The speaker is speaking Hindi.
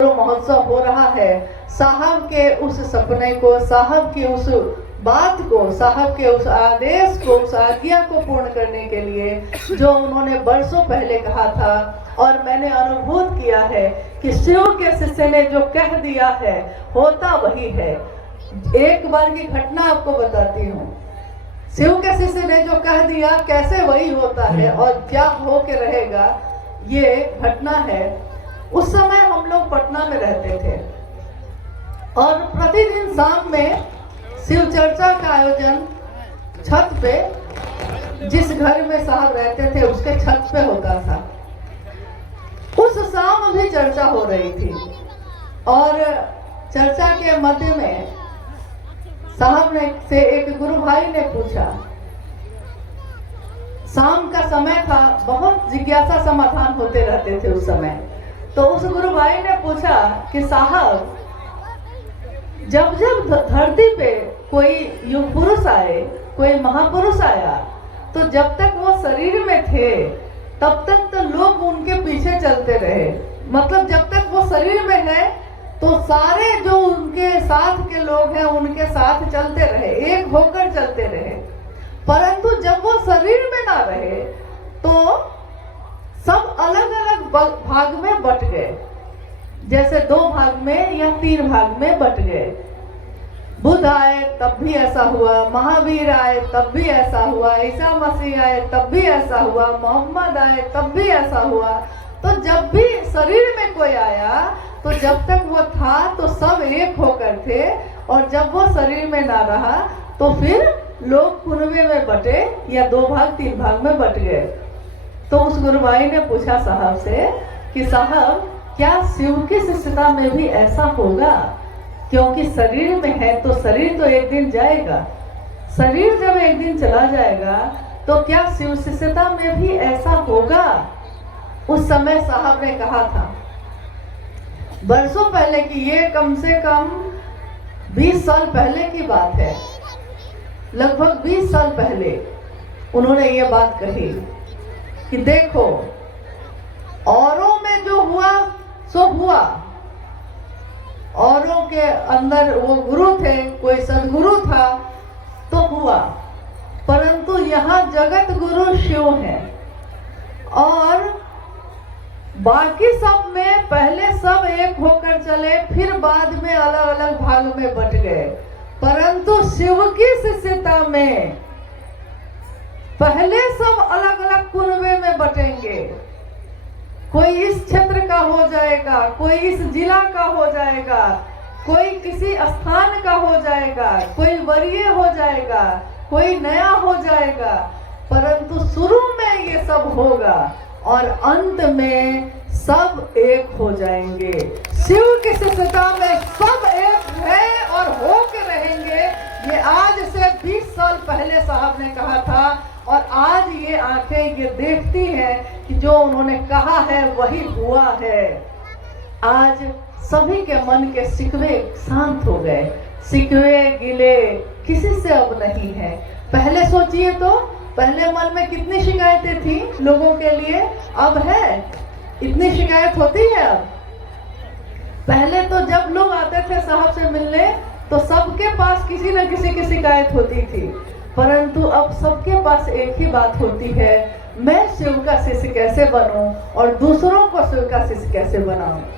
महोत्सव हो रहा है। साहब के उस सपने को, साहब की उस बात को, साहब के उस आदेश को, उस आज्ञा को पूर्ण करने के लिए जो उन्होंने बरसों पहले कहा था, और मैंने अनुभूत किया है कि शिव के शिष्य ने जो कह दिया है होता वही है। एक बार की घटना आपको बताती हूँ। शिव के शिष्य ने जो कह दिया कैसे वही होता है और क्या हो के रहेगा, ये घटना है। उस समय हम लोग पटना में रहते थे और प्रतिदिन शाम में शिव चर्चा का आयोजन छत पे, जिस घर में साहब रहते थे उसके छत पे होता था। उस शाम भी चर्चा हो रही थी और चर्चा के मध्य में साहब ने से एक गुरु भाई ने पूछा, शाम का समय था, बहुत जिज्ञासा समाधान होते रहते थे उस समय। तो उस गुरु भाई ने पूछा कि साहब, जब जब धरती पे कोई युग पुरुष आए, कोई महापुरुष आया, तो जब तक वो शरीर में थे तब तक तो लोग उनके पीछे चलते रहे। मतलब जब तक वो शरीर में है तो सारे जो उनके साथ के लोग हैं उनके साथ चलते रहे, एक होकर चलते रहे। परंतु जब वो शरीर में ना रहे तो सब अलग अलग भाग में बट गए, जैसे 2 भाग में या 3 भाग में बट गए। बुद्ध आए तब भी ऐसा हुआ, महावीर आए तब भी ऐसा हुआ, ईसा मसीह आए तब भी ऐसा हुआ, मोहम्मद आए तब भी ऐसा हुआ। तो जब भी शरीर में कोई आया तो जब तक वो था तो सब एक होकर थे, और जब वो शरीर में ना रहा तो फिर लोग कुनबे में बटे या 2 भाग 3 भाग में बट गए। तो उस गुरु भाई ने पूछा साहब से कि साहब, क्या शिव की शिष्यता में भी ऐसा होगा? क्योंकि शरीर में है तो शरीर तो एक दिन जाएगा, शरीर जब एक दिन चला जाएगा तो क्या शिव शिष्यता में भी ऐसा होगा? उस समय साहब ने कहा था, बरसों पहले की, ये कम से कम 20 साल पहले की बात है, लगभग 20 साल पहले उन्होंने ये बात कही कि देखो, औरों में जो हुआ सो हुआ, औरों के अंदर वो गुरु थे, कोई सदगुरु था तो हुआ, परंतु यहाँ जगत गुरु शिव है। और बाकी सब में पहले सब एक होकर चले, फिर बाद में अलग अलग भाग में बट गए, परंतु शिव की शिष्यता में पहले सब अलग अलग कुनबे में बटेंगे। कोई इस क्षेत्र का हो जाएगा, कोई इस जिला का हो जाएगा, कोई किसी स्थान का हो जाएगा, कोई वरीय हो जाएगा, कोई नया हो जाएगा, परंतु शुरू में ये सब होगा और अंत में सब एक हो जाएंगे। शिव की शिष्यता में सब एक है और हो के रहेंगे। ये आज से 20 साल पहले साहब ने कहा था और आज ये आंखें ये देखती हैं कि जो उन्होंने कहा है वही हुआ है। आज सभी के मन के शिकवे शांत हो गए, शिकवे गिले किसी से अब नहीं है। पहले सोचिए तो, पहले मन में कितनी शिकायतें थी लोगों के लिए, अब है इतनी शिकायत होती है अब? पहले तो जब लोग आते थे साहब से मिलने तो सबके पास किसी न किसी की शिकायत होती थी, परंतु अब सबके पास एक ही बात होती है, मैं शिव का शिष्य कैसे बनूं और दूसरों को शिव का शिष्य कैसे बनाऊं।